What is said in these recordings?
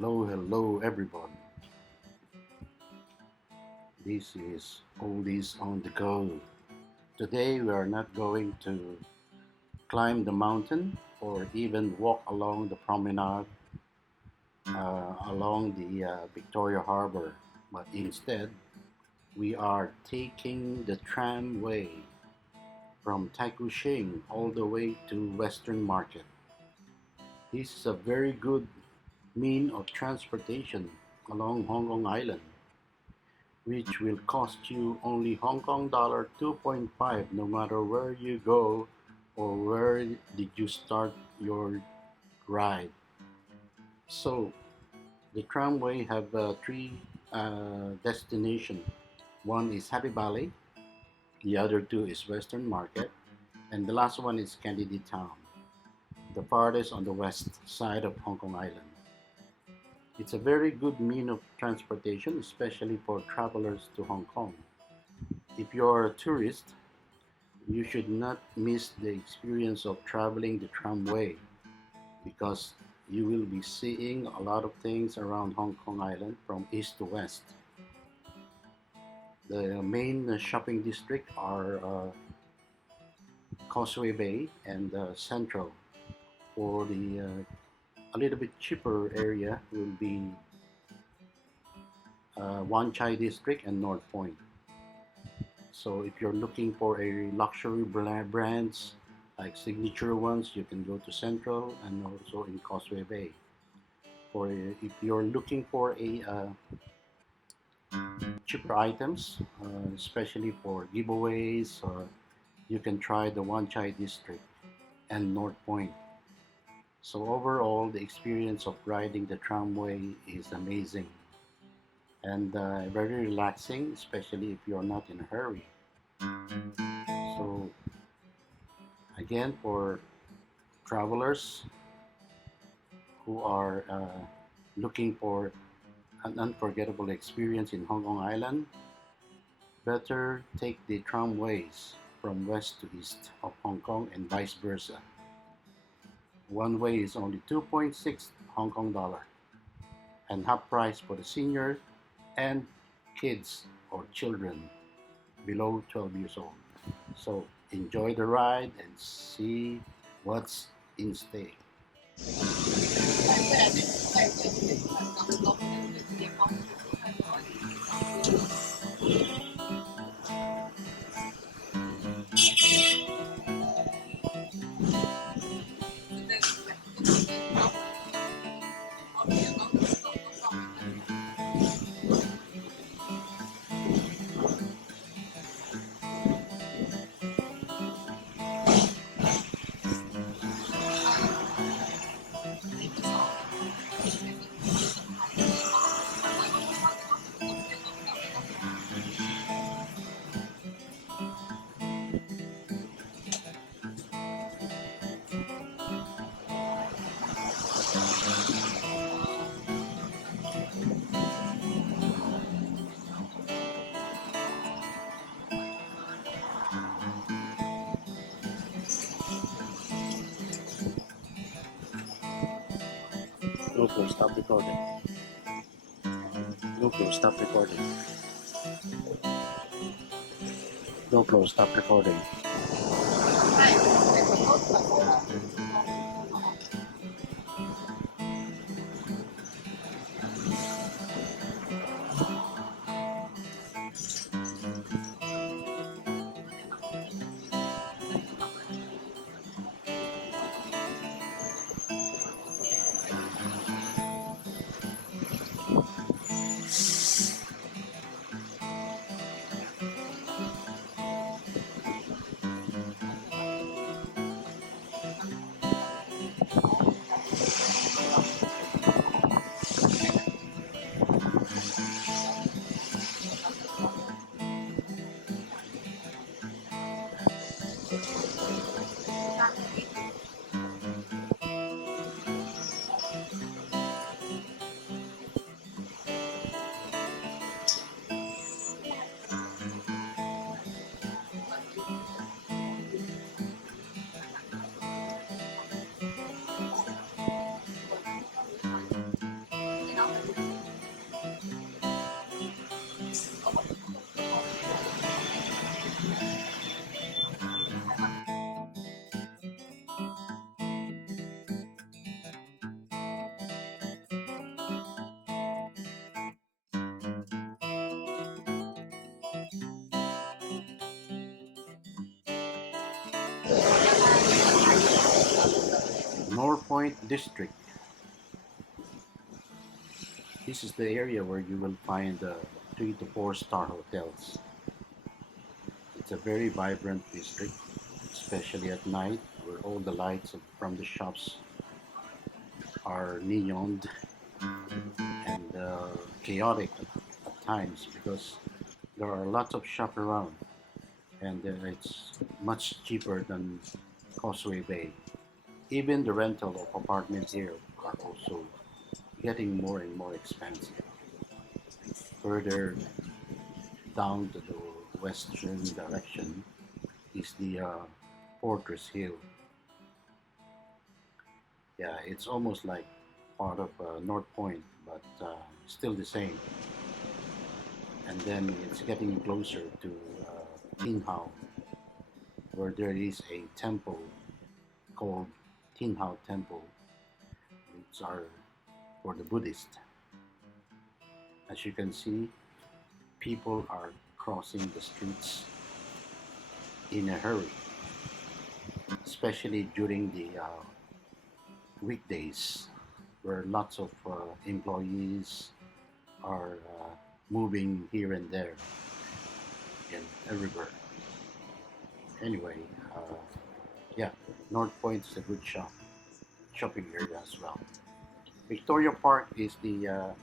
Hello everyone. This is Oldies on the Go. Today we are not going to climb the mountain or even walk along the promenade along the Victoria Harbor, but instead we are taking the tramway from Taikushing all the way to Western Market. This is a very good mean of transportation along Hong Kong Island, which will cost you only Hong Kong dollar 2.5 no matter where you go or where did you start your ride. So the tramway have three destinations. One is Happy Valley, the other two is Western Market, and the last one is Kennedy Town, the farthest on the west side of Hong Kong Island. It's a very good mean of transportation, especially for travelers to Hong Kong. If you're a tourist, you should not miss the experience of traveling the tramway because you will be seeing a lot of things around Hong Kong Island from east to west. The main shopping district are Causeway Bay and Central. For the a little bit cheaper area will be Wan Chai district and North Point. So if you're looking for a luxury brands like signature ones, you can go to Central and also in Causeway Bay. For if you're looking for a cheaper items, especially for giveaways, you can try the Wan Chai district and North Point. So overall, the experience of riding the tramway is amazing and very relaxing, especially if you're not in a hurry. So again, for travelers who are looking for an unforgettable experience in Hong Kong Island, better take the tramways from west to east of Hong Kong and vice versa. One way is only 2.6 Hong Kong dollar and half price for the seniors and kids or children below 12 years old. So enjoy the ride and see what's in stay. GoPro, stop recording. GoPro, stop recording. GoPro, stop recording. North Point District. This is the area where you will find 3 to 4 star hotels. It's a very vibrant district, especially at night, where all the lights from the shops are neoned and chaotic at times because there are lots of shop around, and it's much cheaper than Causeway Bay. Even the rental of apartments here are also getting more and more expensive. Further down to the western direction is the Fortress Hill. Yeah, it's almost like part of North Point, but still the same. And then it's getting closer to Tin Hau, where there is a temple called Tin Hau Temple, which are for the Buddhist. As you can see, people are crossing the streets in a hurry, especially during the weekdays, where lots of employees are moving here and there and everywhere. Anyway, uh, yeah, North Point is a good shopping area as well. Victoria Park is the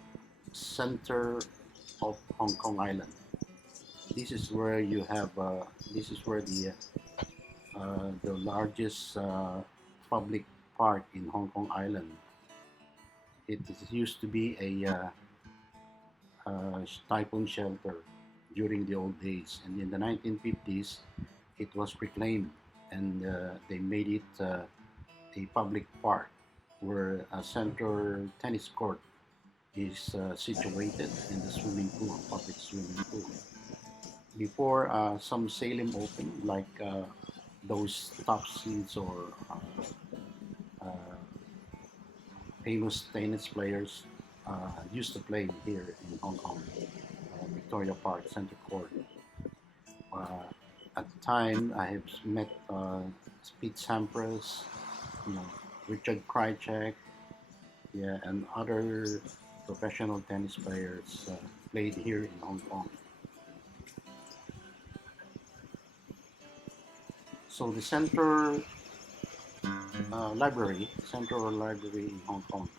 center of Hong Kong Island. This is where you have. This is where the largest public park in Hong Kong Island. Used to be a typhoon shelter during the old days, and in the 1950s, it was reclaimed and they made it a public park where a center tennis court is situated in the swimming pool, public swimming pool. Before some Salem Open, like those top seeds or uh, famous tennis players used to play here in Hong Kong, Victoria Park Center Court. Uh, at the time, I have met Pete Sampras, you know, Richard Krajicek, yeah, and other professional tennis players played here in Hong Kong. So the Central Library in Hong Kong,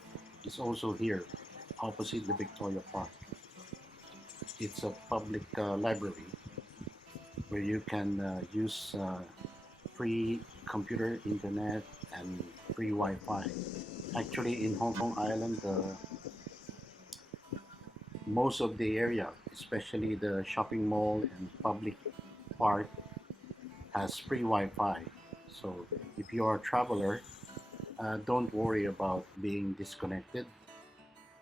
is also here, opposite the Victoria Park. It's a public library where you can use free computer, internet, and free Wi-Fi. Actually, in Hong Kong Island, most of the area, especially the shopping mall and public park, has free Wi-Fi. So if you are a traveler, don't worry about being disconnected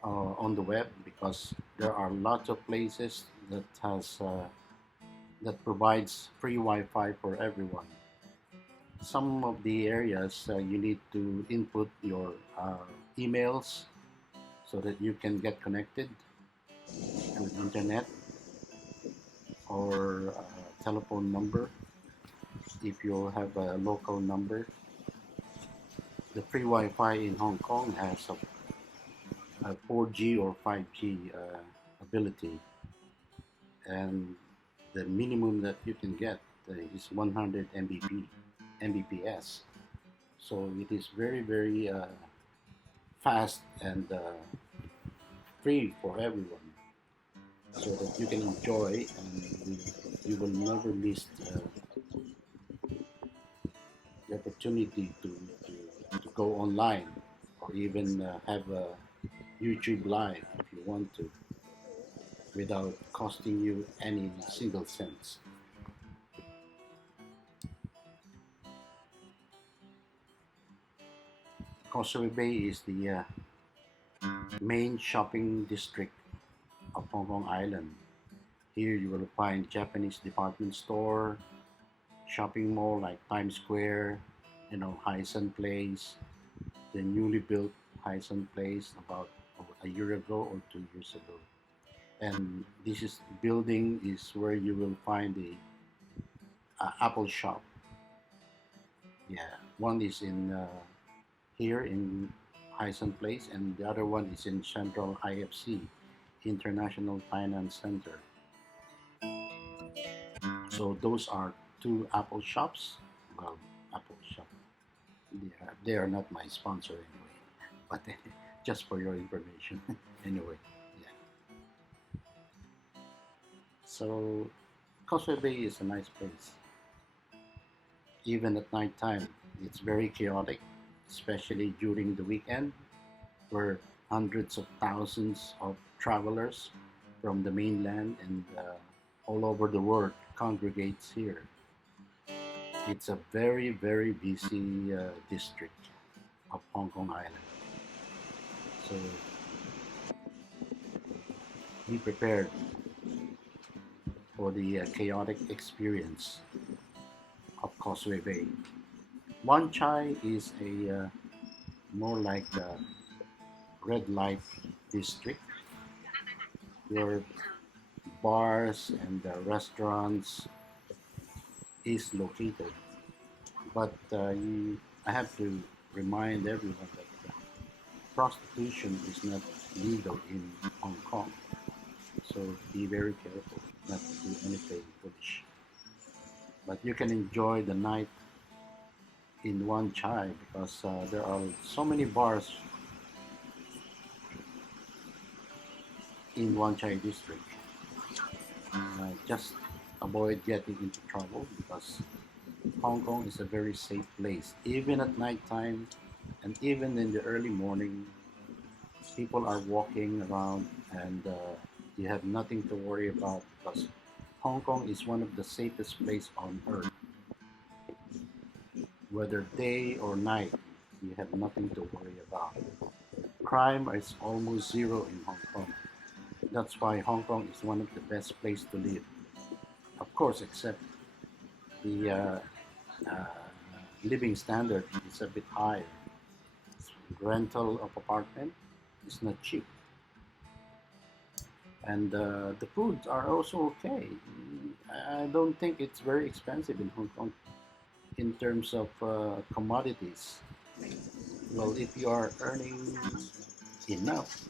on the web because there are lots of places that provides free Wi-Fi for everyone. Some of the areas you need to input your emails so that you can get connected to the internet or telephone number if you have a local number. The free Wi-Fi in Hong Kong has a 4G or 5G ability, and the minimum that you can get is 100 Mbps. So it is very, very fast and free for everyone, so that you can enjoy and you will never miss the opportunity to go online or even have a YouTube live if you want to without costing you any single cents. Causeway Bay is the main shopping district of Hong Kong Island. Here you will find Japanese department store, shopping mall like Times Square, Hysan Place, the newly built Hysan Place about a year ago or 2 years ago. And this building is where you will find the Apple shop. Yeah, one is in here in Hysan Place, and the other one is in Central IFC, International Finance Center. So those are two Apple shops. Well, Apple shop. They are not my sponsor anyway, but just for your information. Anyway, yeah. So Causeway Bay is a nice place. Even at night time, it's very chaotic, especially during the weekend, where hundreds of thousands of travelers from the mainland and all over the world congregates here. It's a very, very busy district of Hong Kong Island. So be prepared for the chaotic experience of Causeway Bay. Wan Chai is a more like a red light district where bars and restaurants is located. But I have to remind everyone that prostitution is not legal in Hong Kong. So be very careful not to do anything foolish. But you can enjoy the night in Wan Chai because there are so many bars in Wan Chai district. Just avoid getting into trouble because Hong Kong is a very safe place. Even at night time and even in the early morning, people are walking around and you have nothing to worry about because Hong Kong is one of the safest places on earth. Whether day or night, you have nothing to worry about. Crime is almost zero in Hong Kong. That's why Hong Kong is one of the best places to live. Of course, except the uh, living standard is a bit higher. Rental of apartment is not cheap, and the foods are also okay. I don't think it's very expensive in Hong Kong in terms of commodities. Well, if you are earning enough,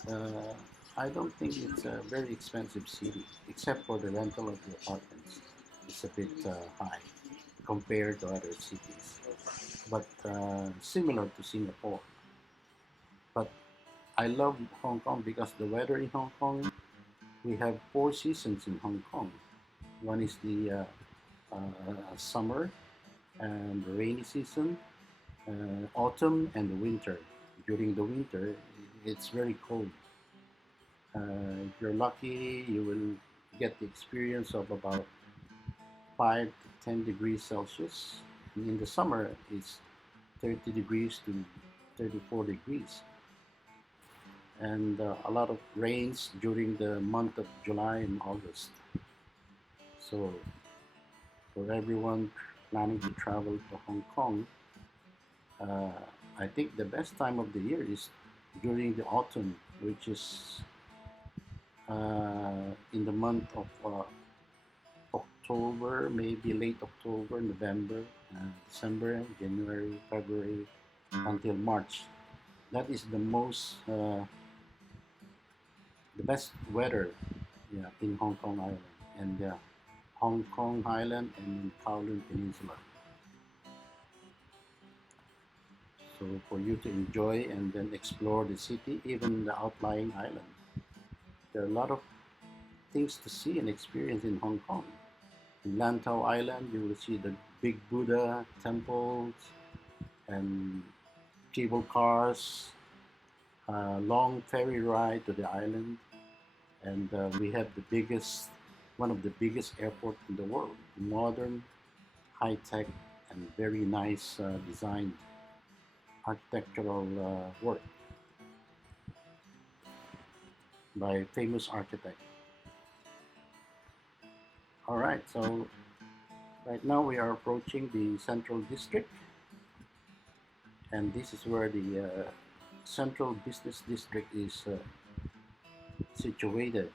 I don't think it's a very expensive city, except for the rental of the apartments. It's a bit high compared to other cities, but similar to Singapore. But I love Hong Kong because the weather in Hong Kong, we have four seasons in Hong Kong. One is the summer and the rainy season, autumn and the winter. During the winter, it's very cold. If you're lucky, you will get the experience of about 5 to 10 degrees Celsius. And in the summer, it's 30 degrees to 34 degrees. And a lot of rains during the month of July and August. So for everyone planning to travel to Hong Kong, uh, I think the best time of the year is during the autumn, which is in the month of October, maybe late October, November, December, January, February, until March. That is the best weather, yeah, in Hong Kong Island and Hong Kong Island and in Kowloon Peninsula. So for you to enjoy and then explore the city, even the outlying island. There are a lot of things to see and experience in Hong Kong. In Lantau Island, you will see the big Buddha temples and cable cars, long ferry ride to the island, and we have one of the biggest airport in the world, modern, high-tech, and very nice designed architectural work by famous architect. All right, so right now we are approaching the Central District, and this is where the Central Business District is situated.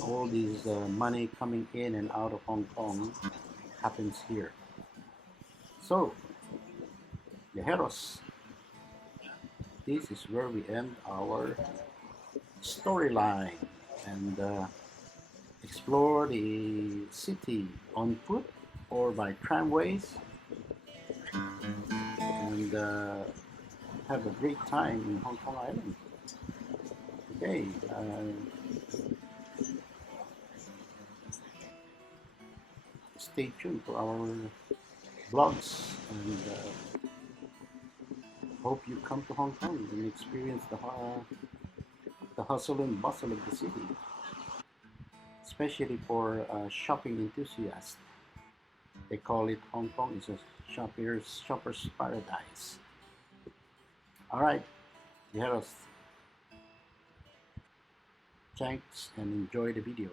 All these money coming in and out of Hong Kong happens here. So Viajeros, this is where we end our storyline and explore the city on foot or by tramways and have a great time in Hong Kong Island. Okay, stay tuned for our vlogs and hope you come to Hong Kong and experience the hustle and bustle of the city, especially for shopping enthusiasts. They call it Hong Kong is a shopper's paradise. All right, Viajeros, thanks and enjoy the video.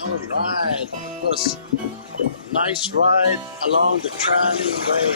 All right, it was a nice ride along the tramway.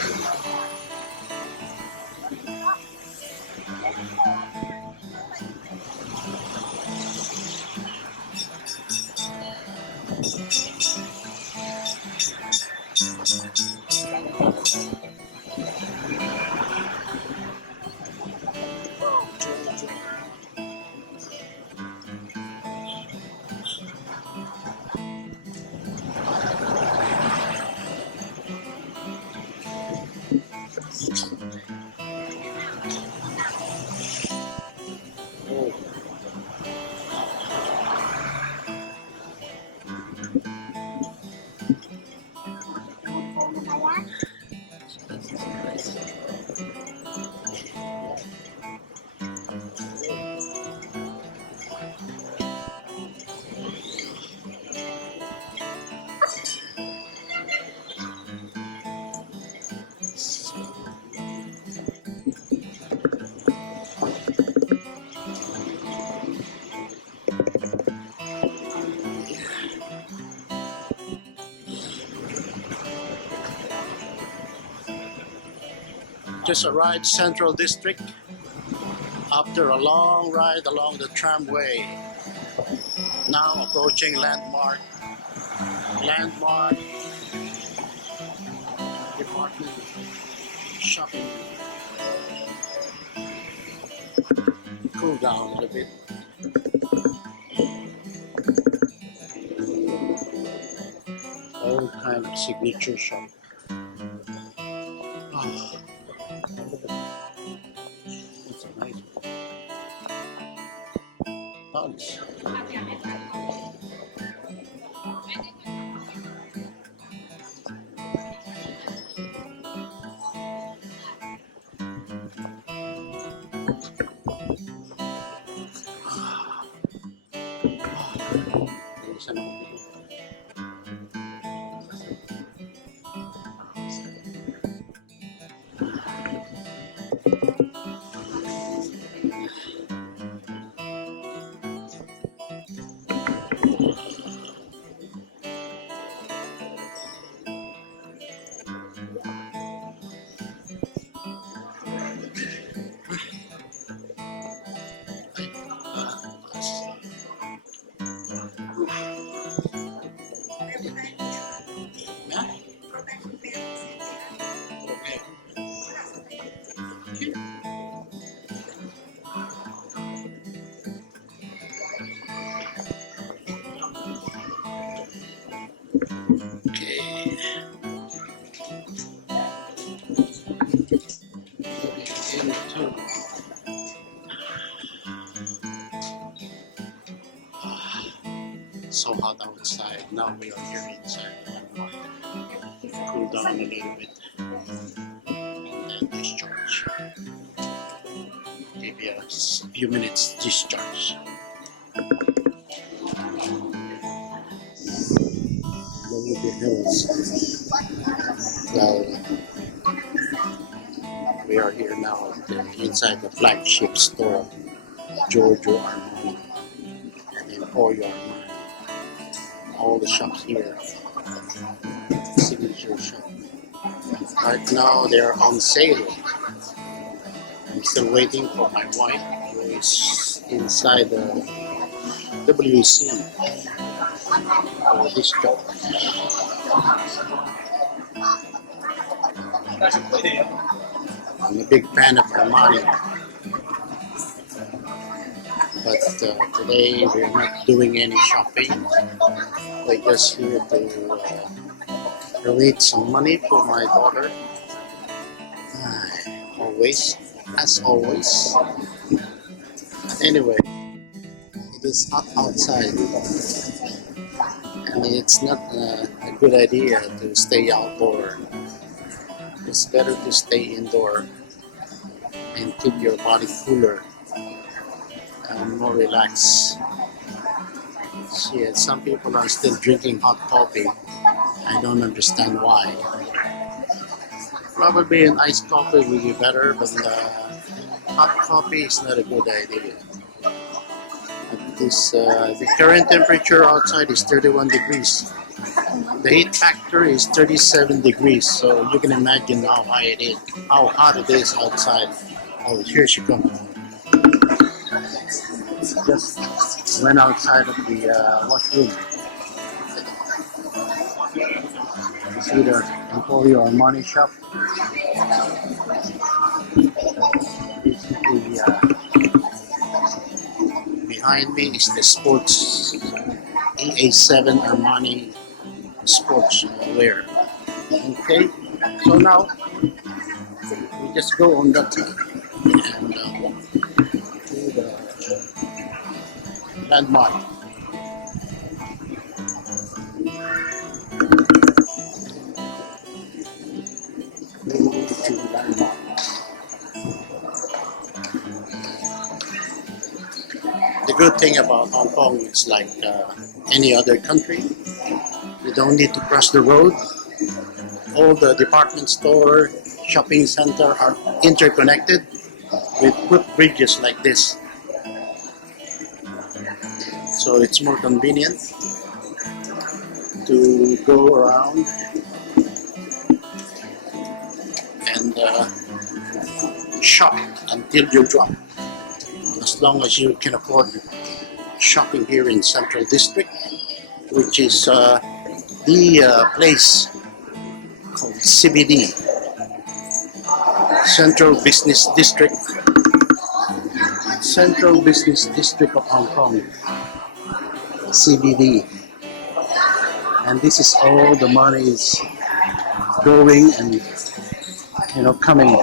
Oh, just arrived Central District after a long ride along the tramway. Now approaching landmark landmark department shopping. Cool down a little bit. All kind of signature shop. Oh, that's a nice house. Okay. Into so hot outside. Now we are here inside. Cool down a little bit and then discharge. Maybe a few minutes discharge. Over the hills. Well, we are here now inside the flagship store, Giorgio Armani and Emporio Armani. All the shops here, signature shop. Right now they are on sale. I'm still waiting for my wife who is inside the WC for this job. I'm a big fan of Armani, but today we're not doing any shopping. We're just here to donate some money for my daughter. Always, as always. Anyway, it is hot outside, and it's not a good idea to stay outdoor. It's better to stay indoor and keep your body cooler and more relaxed. Shit, some people are still drinking hot coffee. I don't understand why. Probably an iced coffee would be better, but hot coffee is not a good idea. The current temperature outside is 31 degrees. The heat factor is 37 degrees, so you can imagine how high it is, how hot it is outside. Oh, here she comes. Just went outside of the washroom. You see the Emporio Armani shop. Basically, behind me is the sports EA7 Armani sports wear. Okay, so now we just go on that and to the landmark. The good thing about Hong Kong is like any other country, you don't need to cross the road. All the department store, shopping center are interconnected with footbridges like this. So it's more convenient to go around and shop until you drop. As long as you can afford shopping here in Central District, which is the place called CBD, Central Business District, Central Business District of Hong Kong, CBD. And this is all the money is going and coming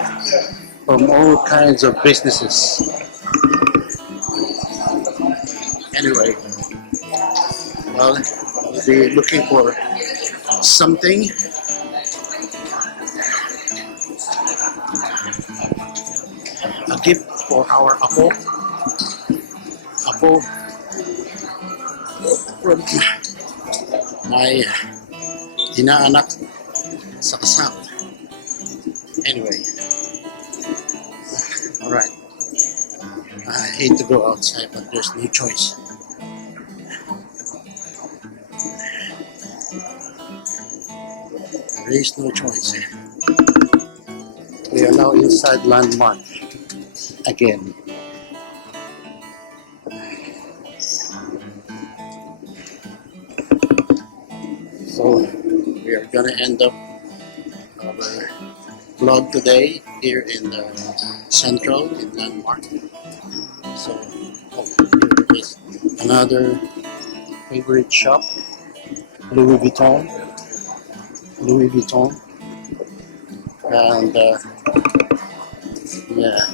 from all kinds of businesses. Anyway, well, we'll be looking for something. A gift for our apo from my inaanak sa kasal. Anyway, alright. I hate to go outside, but there's no choice. There is no choice. We are now inside Landmark again. So we are gonna end up our vlog today here in the Central in Landmark. So here is another favorite shop, Louis Vuitton, and yeah,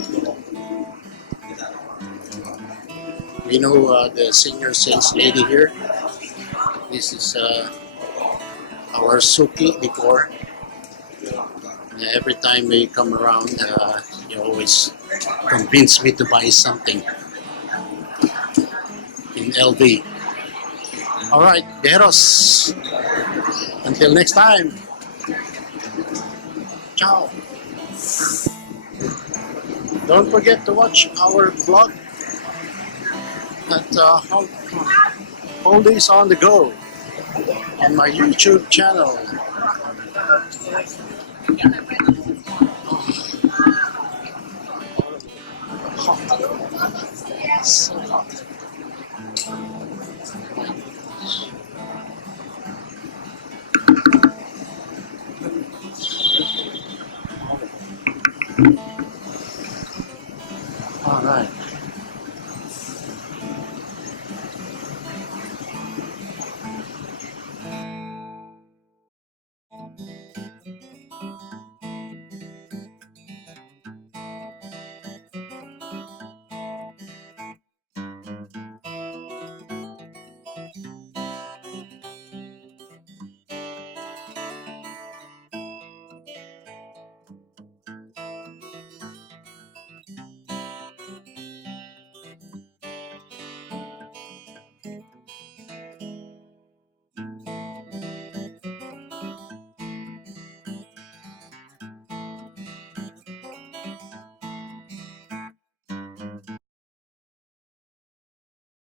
we know the senior sales lady here. This is our Suki before. Every time we come around, you always convince me to buy something in LV. Alright, Deros. Until next time. Ciao. Don't forget to watch our vlog at Holidays on the Go on my YouTube channel. So hot.